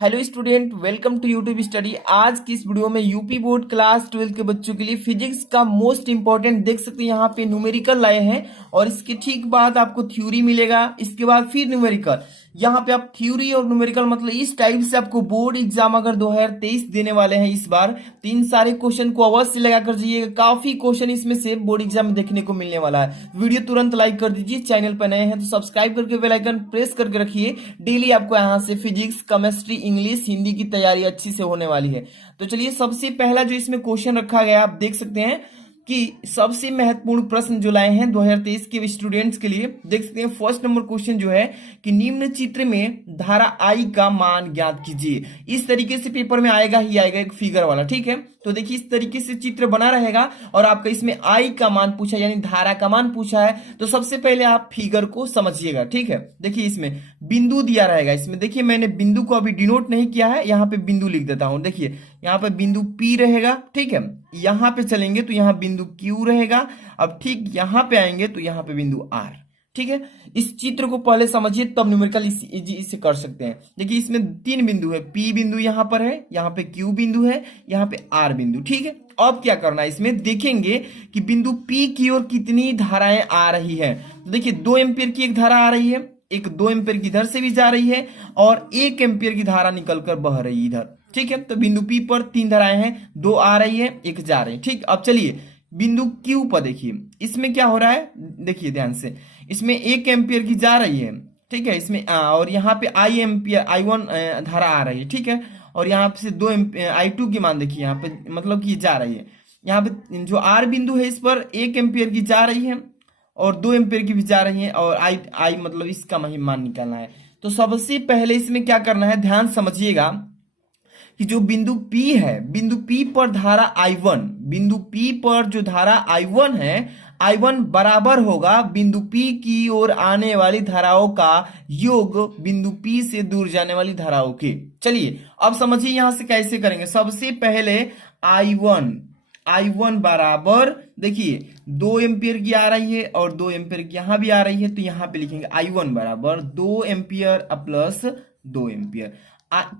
Hello student, welcome to YouTube study. आज की इस वीडियो में यूपी बोर्ड क्लास 12 के बच्चों के लिए फिजिक्स का मोस्ट इंपॉर्टेंट देख सकते हैं यहाँ पे न्यूमेरिकल लाए हैं और इसके ठीक बाद आपको थ्योरी मिलेगा। इसके बाद फिर न्यूमेरिकल। यहाँ पे आप थ्योरी और न्यूमेरिकल मतलब इस टाइप से आपको बोर्ड एग्जाम अगर 2023 देने वाले हैं इस बार तो इन सारे क्वेश्चन को अवश्य लगा कर जाइएगा। काफी क्वेश्चन इसमें से बोर्ड एग्जाम में देखने को मिलने वाला है। वीडियो तुरंत लाइक कर दीजिए, चैनल पर नए हैं तो सब्सक्राइब करके बेल आइकन प्रेस करके रखिए। डेली आपको यहाँ से फिजिक्स, केमिस्ट्री, इंग्लिश, हिंदी की तैयारी अच्छी से होने वाली है। तो चलिए, सबसे पहला जो इसमें क्वेश्चन रखा गया आप देख सकते हैं कि सबसे महत्वपूर्ण प्रश्न जो लाए हैं 2023 के स्टूडेंट्स के लिए। देख सकते हैं फर्स्ट नंबर क्वेश्चन जो है कि निम्न चित्र में धारा आई का मान ज्ञात कीजिए। इस तरीके से पेपर में आएगा ही आएगा, एक फिगर वाला। ठीक है, तो देखिए इस तरीके से चित्र बना रहेगा और आपका इसमें आई का मान पूछा यानी धारा का मान पूछा है। तो सबसे पहले आप फिगर को समझिएगा। ठीक है, देखिए इसमें बिंदु दिया रहेगा। इसमें देखिए मैंने बिंदु को अभी डिनोट नहीं किया है, यहाँ पे बिंदु लिख देता हूं। देखिए यहाँ पे बिंदु P रहेगा। ठीक है, यहाँ पे चलेंगे तो यहाँ बिंदु Q रहेगा। अब ठीक यहाँ पे आएंगे तो यहाँ पे बिंदु R। ठीक है, इस चित्र को पहले समझिए तब न्यूमेरिकल इसे कर सकते हैं। देखिए इसमें तीन बिंदु है, P बिंदु यहाँ पर है, यहाँ पे Q बिंदु है, यहाँ पे R बिंदु। ठीक है, अब क्या करना है, इसमें देखेंगे कि बिंदु P की ओर कितनी धाराएं आ रही है। तो देखिए 2 एम्पियर की एक धारा आ रही है, एक 2 एम्पियर की इधर से भी जा रही है और 1 एम्पियर की धारा निकलकर बह रही है इधर। ठीक है, तो बिंदु P पर 3 धाराएं हैं, 2 आ रही है, 1 जा रही है। ठीक, अब चलिए बिंदु Q पर देखिए इसमें क्या हो रहा है। देखिए ध्यान से, इसमें 1 एम्पियर की जा रही है। ठीक है, इसमें और यहाँ पे आई एम्पियर I1 धारा आ रही है। ठीक है, और यहाँ पे 2 I2 की मान देखिए यहाँ पे मतलब कि जा रही है। यहाँ पे जो R बिंदु है इस पर 1 एम्पियर की जा रही है और 2 एम्पियर की भी जा रही है और आई मतलब इसका मान निकालना है। तो सबसे पहले इसमें क्या करना है, ध्यान समझिएगा कि जो बिंदु P है, बिंदु P पर धारा I1, बिंदु P पर जो धारा I1 है, I1 बराबर होगा बिंदु P की ओर आने वाली धाराओं का योग बिंदु P से दूर जाने वाली धाराओं के। चलिए अब समझिए यहां से कैसे करेंगे। सबसे पहले I1 बराबर, देखिए 2 एम्पियर की आ रही है और 2 एम्पियर की यहां भी आ रही है, तो यहां पे लिखेंगे I1 बराबर 2 एम्पियर प्लस 2 एम्पियर।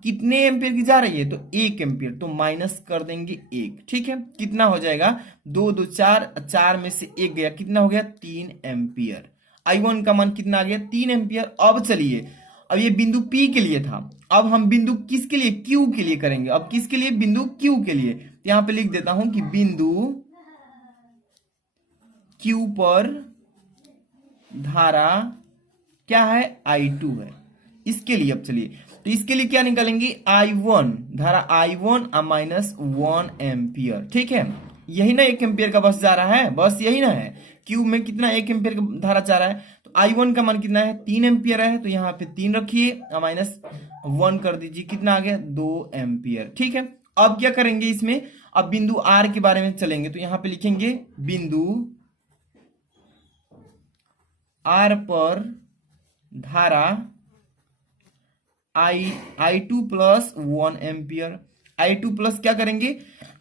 कितने एम्पियर की जा रही है, तो 1 एम्पियर, तो माइनस कर देंगे 1। ठीक है, कितना हो जाएगा, 2 2 4, 4 में से 1 गया, कितना हो गया 3 एम्पियर। I1 का मान कितना आ गया 3 एम्पियर। अब चलिए, अब ये बिंदु P के लिए था, अब हम बिंदु किसके लिए, Q के लिए करेंगे। अब किसके लिए, बिंदु Q के लिए। तो यहां पे लिख देता हूं कि बिंदु Q पर धारा क्या है, I2 है। इसके लिए अब चलिए, तो इसके लिए क्या निकालेंगे, I1 धारा I1 माइनस 1 एम्पियर। ठीक है, यही ना 1 एम्पियर का बस जा रहा है, बस यही ना है। क्यू में कितना 1 एम्पियर का धारा जा रहा है, तो I1 का मान कितना है 3 एम्पियर है, तो यहाँ पे 3 रखिए माइनस 1 कर दीजिए, कितना आ गया 2 एम्पियर। ठीक है, अब क्या करेंगे इसमें, अब बिंदु R के बारे में चलेंगे। तो यहाँ पे लिखेंगे बिंदु R पर धारा I2 plus 1 ampere. I2 plus क्या करेंगे,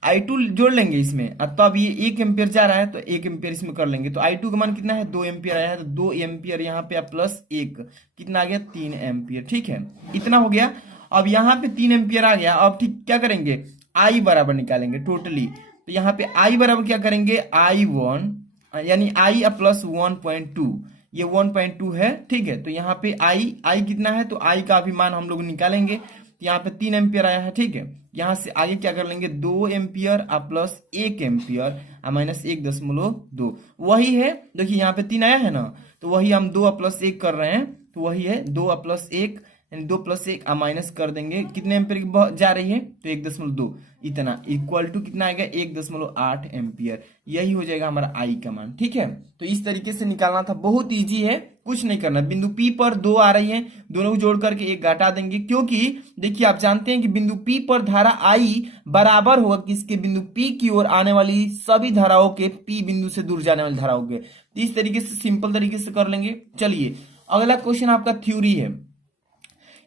I2 जोड़ लेंगे इसमें। अब तो अब ये 1 एम्पियर जा रहा है तो 1 एम्पियर इसमें कर लेंगे। तो I2 का मान कितना है 2 एम्पियर आया है, तो 2 एम्पियर यहाँ पे प्लस 1 कितना आ गया 3 एम्पियर। ठीक है, इतना हो गया। अब यहाँ पे 3 एम्पियर आ गया। अब ठीक क्या करेंगे, I बराबर निकालेंगे टोटली। तो यहाँ पे I बराबर क्या करेंगे, I1 यानी I प्लस 1.2, ये 1.2 है। ठीक है, तो यहाँ पे I कितना है, तो I का भी मान हम लोग निकालेंगे। तो यहाँ पे 3 एम्पियर आया है। ठीक है, यहाँ से आगे क्या कर लेंगे, 2 एम्पियर प्लस 1 एम्पियर माइनस 1.2 वही है। देखिए यहाँ पे 3 आया है ना, तो वही हम 2 प्लस 1 कर रहे हैं, तो वही है 2 प्लस 1 यानी 2 प्लस 1 माइनस कर देंगे, कितने एम्पियर की जा रही है, तो 1.2, इतना इक्वल टू कितना आएगा 1.8 एम्पियर। यही हो जाएगा हमारा I का मान। ठीक है, तो इस तरीके से निकालना था, बहुत इजी है, कुछ नहीं करना। बिंदु P पर 2 आ रही है, दोनों को जोड़ करके 1 घटा देंगे, क्योंकि देखिए आप जानते हैं कि बिंदु P पर धारा I बराबर होगा किसके, बिंदु P की ओर आने वाली सभी धाराओं के, P बिंदु से दूर जाने वाली धाराओं के। तो इस तरीके से सिंपल तरीके से कर लेंगे। चलिए अगला क्वेश्चन आपका थ्योरी है।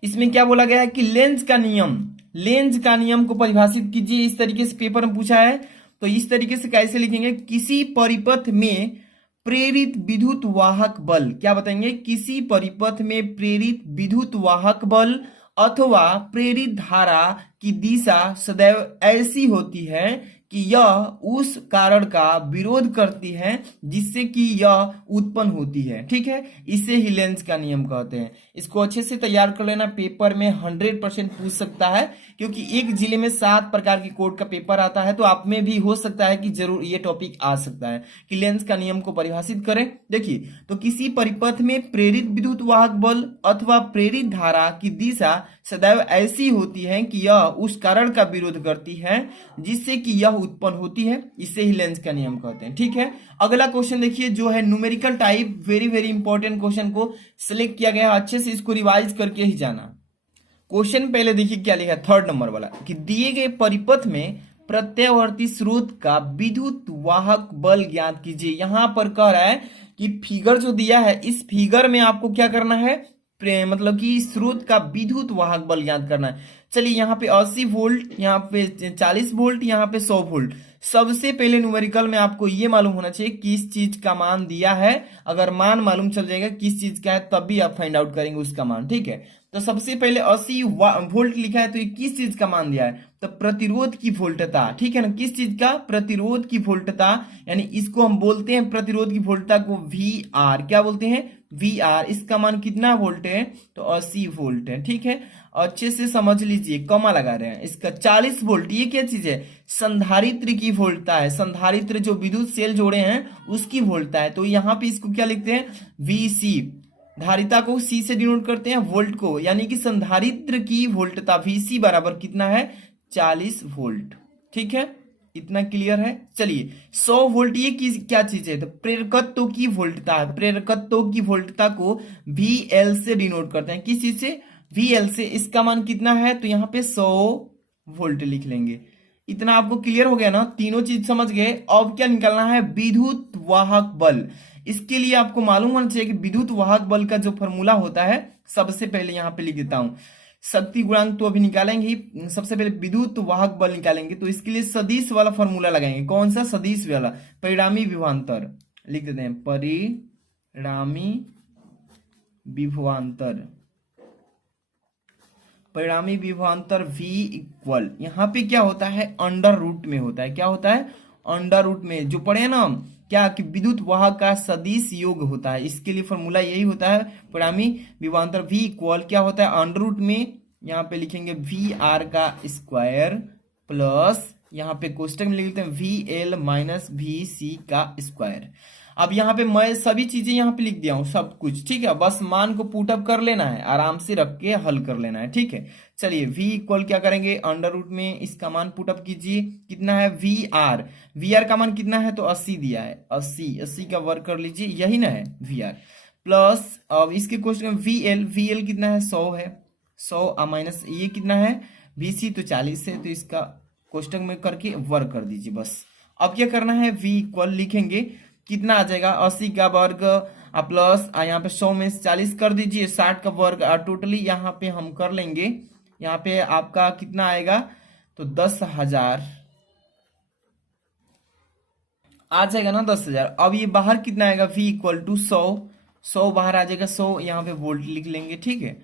इसमें क्या बोला गया है कि लेंज का नियम को परिभाषित कीजिए। इस तरीके से पेपर में पूछा है, तो इस तरीके से कैसे लिखेंगे, किसी परिपथ में प्रेरित विद्युत वाहक बल, क्या बताएंगे, किसी परिपथ में प्रेरित विद्युत वाहक बल अथवा प्रेरित धारा की दिशा सदैव ऐसी होती है कि यह उस कारण का विरोध करती है जिससे कि यह उत्पन्न होती है। ठीक है, इसे ही लेंस का नियम कहते हैं। इसको अच्छे से तैयार कर लेना, पेपर में 100% पूछ सकता है, क्योंकि एक जिले में 7 प्रकार के कोड का पेपर आता है, तो आप में भी हो सकता है कि जरूर ये टॉपिक आ सकता है कि लेंस का नियम को परिभाषित करें। देखिए, तो किसी परिपथ में प्रेरित विद्युत वाहक बल अथवा प्रेरित धारा की दिशा सदैव ऐसी होती है कि यह उस कारण का विरोध करती है जिससे कि यह उत्पन्न होती है, इसे ही लेंस का नियम कहते हैं। ठीक है, अगला क्वेश्चन देखिए जो है numerical type, very very important question को सिलेक्ट किया गया है, अच्छे से इसको रिवाइज करके ही जाना। क्वेश्चन पहले देखिए क्या लिखा है, 3rd नंबर वाला, कि दिए गए परिपथ में प्रत्यावर्ती स्रोत का विद्युत वाहक बल ज्ञात कीजिए। यहां पर कह रहा है कि फिगर जो दिया है, इस फिगर में आपको क्या करना है, मतलब कि स्रोत का विद्युत वाहक बल ज्ञात करना है। चलिए, यहाँ पे 80 वोल्ट, यहाँ पे 40 वोल्ट, यहाँ पे 100 वोल्ट। सबसे पहले न्यूमेरिकल में आपको ये मालूम होना चाहिए किस चीज का मान दिया है। अगर मान मालूम चल जाएगा किस चीज का है, तब भी आप फाइंड आउट करेंगे उसका मान। ठीक है, तो सबसे पहले 80 वोल्ट लिखा है, तो ये किस चीज का मान दिया है, तो प्रतिरोध की वोल्टता। ठीक है ना, किस चीज का, प्रतिरोध की वोल्टता, यानी इसको हम बोलते हैं प्रतिरोध की वोल्टता को VR। क्या बोलते हैं, VR। इसका मान कितना वोल्ट है, तो 80 वोल्ट है। ठीक है, अच्छे से समझ लीजिए, कमा लगा रहे हैं। इसका 40 वोल्ट, ये क्या चीज है, संधारित्र की वोल्टता है। संधारित्र जो विद्युत सेल जोड़े हैं उसकी वोल्टता है। तो यहाँ पे इसको क्या लिखते हैं, VC। धारिता को C से डिनोट करते हैं, वोल्ट को, यानी कि संधारित्र की वोल्टता VC बराबर कितना है, 40 वोल्ट। ठीक है, इतना क्लियर है। चलिए, 100 वोल्ट ये क्या चीज है, तो प्रेरकत्व की वोल्टता है। प्रेरकत्व की वोल्टता को VL से डिनोट करते हैं, किस चीज से, VL से। इसका मान कितना है, तो यहाँ पे 100 वोल्ट लिख लेंगे। इतना आपको क्लियर हो गया ना, तीनों चीज समझ गए। अब क्या निकालना है, विद्युत वाहक बल। इसके लिए आपको मालूम होना चाहिए कि विद्युत वाहक बल का जो फॉर्मूला होता है, सबसे पहले यहाँ पे लिख देता हूं। शक्ति गुणांक तो अभी निकालेंगे ही, सबसे पहले विद्युत वाहक बल निकालेंगे, तो इसके लिए सदिश वाला फॉर्मूला लगाएंगे। कौन सा, सदिश वाला, परिणामी विभवांतर लिख देते हैं, परिणामी विभवांतर। परिणामी विभवांतर V इक्वल, यहाँ पे क्या होता है, अंडर रूट में होता है। क्या होता है, अंडर रूट में, जो पढ़े ना हम क्या, कि विद्युत वाहक का सदिश योग होता है। इसके लिए फॉर्मूला यही होता है, परिणामी विभवांतर V इक्वल क्या होता है, अंडर रूट में, यहाँ पे लिखेंगे VR का स्क्वायर प्लस, यहाँ पे कोष्टक में लिख लेते हैं VL माइनस VC का स्क्वायर। अब यहाँ पे मैं सभी चीजें यहाँ पे लिख दिया हूं, सब कुछ। ठीक है, बस मान को पुट अप कर लेना है, आराम से रख के हल कर लेना है। ठीक है, चलिए, V इक्वल क्या करेंगे, अंडर रूट में इसका मान पुट अप कीजिए, कितना है, VR का मान कितना है, तो 80 दिया है, 80 का वर्ग कर लीजिए, यही ना है VR प्लस। अब इसके क्वेश्चन में VL कितना है, 100 है, 100 माइनस ये कितना है, VC तो 40 है, तो इसका कोष्टक में करके वर्ग कर दीजिए बस। अब क्या करना है, V इक्वल लिखेंगे, कितना आ जाएगा, 80 का वर्ग प्लस यहाँ पे 100 में 40 कर दीजिए, 60 का वर्ग टोटली यहाँ पे हम कर लेंगे। यहाँ पे आपका कितना आएगा, तो 10,000 आ जाएगा ना, 10,000। अब ये बाहर कितना आएगा, V इक्वल टू 100 बाहर आ जाएगा, 100 यहाँ पे वोल्ट लिख लेंगे। ठीक है,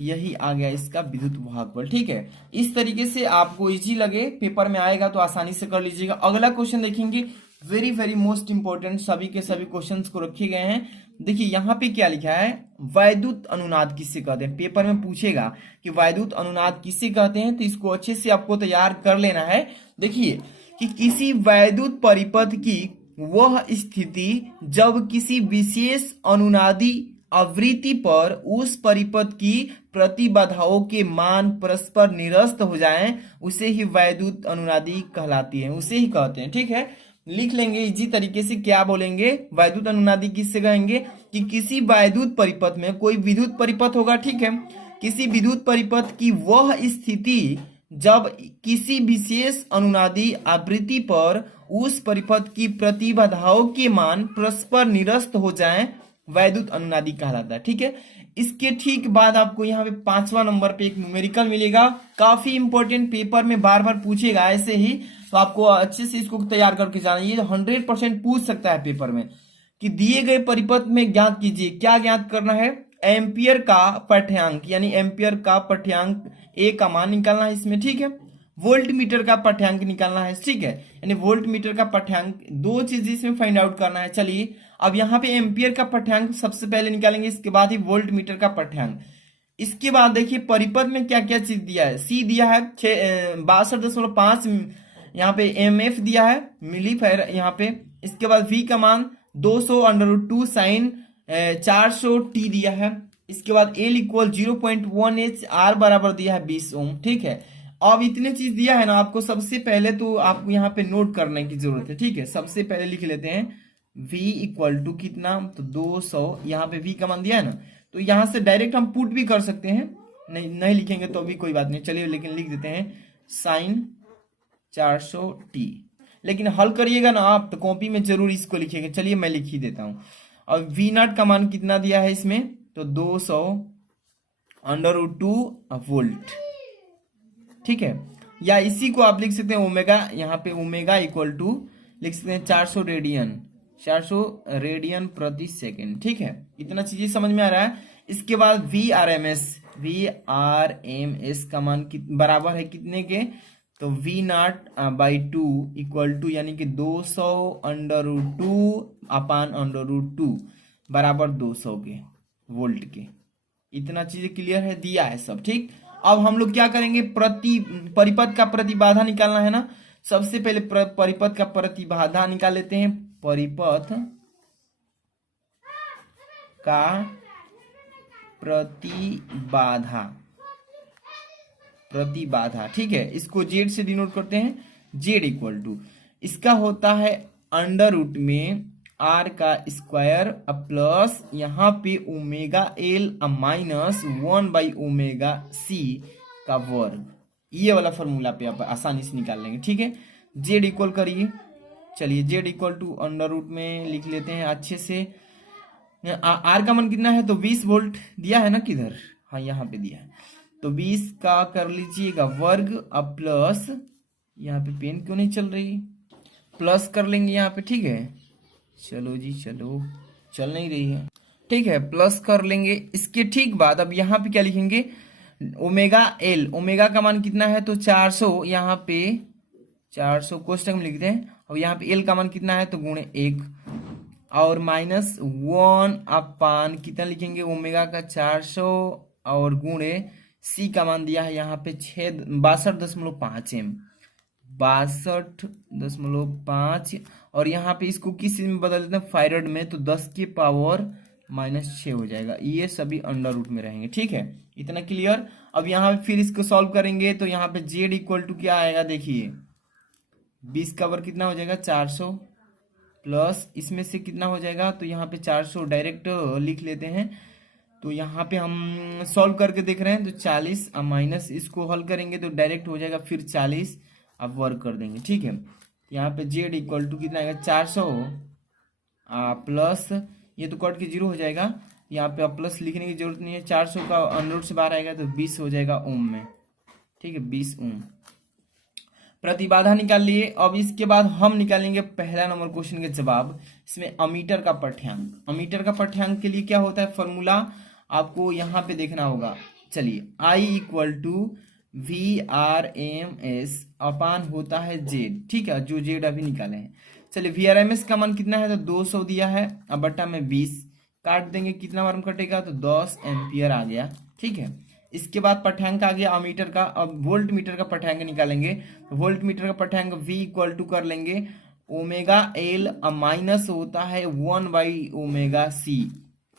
यही आ गया इसका विद्युत वाहक बल। ठीक है, इस तरीके से आपको इजी लगे, पेपर में आएगा तो आसानी से कर लीजिएगा। अगला क्वेश्चन देखेंगे, वेरी वेरी मोस्ट इंपॉर्टेंट, सभी के सभी क्वेश्चंस को रखे गए हैं। देखिए यहाँ पे क्या लिखा है, वैद्युत अनुनाद किससे कहते हैं, पेपर में पूछेगा कि वैद्युत अनुनाद किससे कहते हैं, तो इसको अच्छे से आपको तैयार कर लेना है। देखिए कि किसी वैद्युत परिपथ की वह स्थिति जब किसी विशेष अनुनादी आवृत्ति पर उस परिपथ की प्रतिबाधाओं के मान परस्पर निरस्त हो जाएं, उसे ही वैद्युत अनुनादी कहलाती है, उसे ही कहते हैं। ठीक है, लिख लेंगे इजी तरीके से, क्या बोलेंगे, वैद्युत अनुनादी किससे कहेंगे, कि किसी वैद्युत परिपथ में, कोई विद्युत परिपथ होगा। ठीक है, किसी विद्युत परिपथ की वह स्थिति जब किसी विशेष अनुनादी आवृत्ति पर उस परिपथ की प्रतिबाधाओं के मान परस्पर निरस्त हो जाएं, वैद्युत अनुनादी कहलाता है। ठीक है, इसके ठीक बाद आपको यहाँ पे 5वां नंबर पे एक न्यूमेरिकल मिलेगा, काफी इंपॉर्टेंट, पेपर में बार बार पूछेगा ऐसे ही, तो आपको अच्छे से इसको तैयार करके जाना। ये 100% पूछ सकता है पेपर में, कि दिए गए परिपथ में ज्ञात कीजिए, क्या ज्ञात करना है, एम्पियर का पाठ्यांक, यानी एम्पियर का पाठ्यांक ए का मान निकालना है इसमें, ठीक है। वोल्ट मीटर का पाठ्यांक निकालना है, ठीक है, यानी वोल्ट मीटर का पाठ्यांक, दो चीज इसमें फाइंड आउट करना है। चलिए अब यहाँ पे एम्पियर का पाठ्यांक सबसे पहले निकालेंगे, इसके बाद ही वोल्ट मीटर का पाठ्यांक। इसके बाद देखिए परिपथ में क्या क्या चीज दिया है। सी दिया है 62.5 यहाँ पे एमएफ दिया है मिली फायर यहाँ पे। इसके बाद वी का मान 200√2 साइन 400 टी दिया है। इसके बाद एल इक्वल 0.1 आर बराबर दिया है 20 ओम, ठीक है। अब इतने चीज दिया है ना आपको, सबसे पहले तो आपको यहाँ पे नोट करने की जरूरत है, ठीक है। सबसे पहले लिख लेते हैं v इक्वल टू कितना, तो 200, यहाँ पे v का मान दिया है ना, तो यहाँ से डायरेक्ट हम पुट भी कर सकते हैं, नहीं लिखेंगे तो भी कोई बात नहीं, चलिए लेकिन लिख देते हैं साइन 400 टी। लेकिन हल करिएगा ना आप तो कॉपी में जरूर इसको लिखिएगा। चलिए मैं लिख ही देता हूँ। अब वी नॉट का मान कितना दिया है इसमें, तो 200√2 वोल्ट, ठीक है। या इसी को आप लिख सकते हैं ओमेगा, यहाँ पे ओमेगा इक्वल टू लिख सकते हैं 400 रेडियन प्रति सेकेंड, ठीक है। इतना चीजें समझ में आ रहा है। इसके बाद वी आर एम एस का मान बराबर है कितने के, तो V naught by 2 equal to यानी कि 200√2 बराबर 200 के वोल्ट के। इतना चीजें क्लियर है, दिया है सब, ठीक। अब हम लोग क्या करेंगे, परिपथ का प्रतिबाधा निकालना है ना। सबसे पहले परिपथ का प्रतिबाधा निकाल लेते हैं। परिपथ का प्रतिबाधा, ठीक है, इसको जेड से डिनोट करते हैं। जेड इक्वल टू इसका होता है अंडर रूट में आर का स्क्वायर प्लस यहाँ पे ओमेगा एल माइनस 1/ओमेगा/c का वर्ग। ये वाला फॉर्मूला पे आप आसानी से निकाल लेंगे, ठीक है। जेड इक्वल करिए, चलिए Z equal to under root में लिख लेते हैं अच्छे से। आर का मान कितना है, तो 20 वोल्ट दिया है ना, किधर, हाँ यहाँ पे दिया है, तो 20 का कर लीजिएगा वर्ग अब प्लस, यहाँ पे पेन क्यों नहीं चल रही, प्लस कर लेंगे यहाँ पे, ठीक है। चलो जी चलो, चल नहीं रही है, ठीक है, प्लस कर लेंगे। इसके ठीक बाद अब यहाँ पे क्या लिखेंगे, ओमेगा एल, ओमेगा का मान कितना है, तो 400, यहाँ पे 400 कोष्टक में लिखते हैं। और यहाँ पे एल का मान कितना है, तो गुणे 1 और माइनस 1 कितना लिखेंगे, ओमेगा का 400 और गुणे सी का मान दिया है यहाँ पे 62.5 एम, 62.5। और यहाँ पे इसको किस में बदल देते हैं, फाइरेड में, तो 10 की पावर -6 हो जाएगा। ये सभी अंडर रूट में रहेंगे, ठीक है। इतना क्लियर। अब यहाँ पे फिर इसको सॉल्व करेंगे तो यहाँ पे जेड इक्वल टू क्या आएगा, देखिए 20 का वर्ग कितना हो जाएगा 400 प्लस इसमें से कितना हो जाएगा, तो यहाँ पे 400 डायरेक्ट लिख लेते हैं। तो यहाँ पे हम सॉल्व करके देख रहे हैं, तो 40 माइनस इसको हल करेंगे तो डायरेक्ट हो जाएगा फिर 40, अब वर्क कर देंगे, ठीक है। यहाँ पे जेड इक्वल टू कितना आएगा 400 प्लस ये तो कट के 0 हो जाएगा, यहाँ पे अब प्लस लिखने की जरूरत नहीं है। 400 का अंडर रूट से बाहर आएगा तो 20 हो जाएगा ओम में, ठीक है, 20 ओम। प्रतिबाधा निकाल लिए। अब इसके बाद हम निकालेंगे पहला नंबर क्वेश्चन के जवाब। इसमें अमीटर का पाठ्यांक, अमीटर का पाठ्यांक के लिए क्या होता है फॉर्मूला, आपको यहाँ पे देखना होगा। चलिए I इक्वल टू VRMS अपान होता है जेड, ठीक है, जो जेड अभी निकाले हैं। चलिए VRMS का मान कितना है, तो 200 दिया है, अब बटा में 20 काट देंगे, कितना बार में कटेगा, तो 10 एम्पियर आ गया, ठीक है। इसके बाद पाठ्यांक आ गया अमीटर का। अब वोल्ट मीटर का पाठ्यांक निकालेंगे। वोल्ट मीटर का पाठ्यांक V इक्वल टू कर लेंगे ओमेगा एल माइनस होता है 1/ओमेगा/c,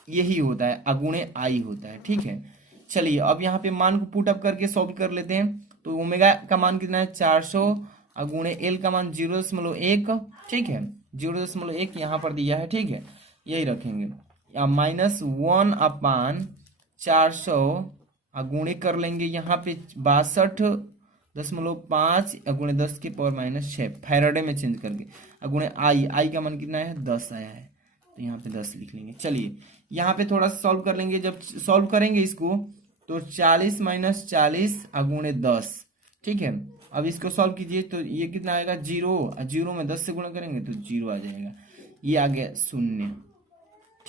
यही होता है, अगुणे आई होता है, ठीक है। चलिए अब यहाँ पे मान को पुट अप करके सॉल्व कर लेते हैं। तो ओमेगा का मान कितना है 400 अगुणे एल का मान 0.1, ठीक है, 0.1 यहाँ पर दिया है, ठीक है, यही रखेंगे। माइनस 1/400 गुणे कर लेंगे यहाँ पे 62.5 गुणे 10 की पावर -6 फैराडे में चेंज करके गुणे आई का मान कितना है 10 आया है, तो यहाँ पे 10 लिख लेंगे। चलिए यहाँ पे थोड़ा सा सॉल्व कर लेंगे। जब सॉल्व करेंगे इसको तो 40 - 40 गुणे 10, ठीक है। अब इसको सॉल्व कीजिए तो ये कितना आएगा 0 में 10 से गुणा करेंगे तो 0 आ जाएगा, ये आ गया 0,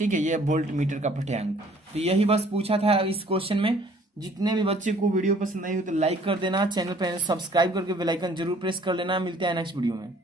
ठीक है, ये वोल्ट मीटर का पाठ्यांक। तो यही बस पूछा था इस क्वेश्चन में। जितने भी बच्चे को वीडियो पसंद आई हो तो लाइक कर देना, चैनल पर सब्सक्राइब करके बेल आइकन जरूर प्रेस कर लेना। मिलते हैं नेक्स्ट वीडियो में।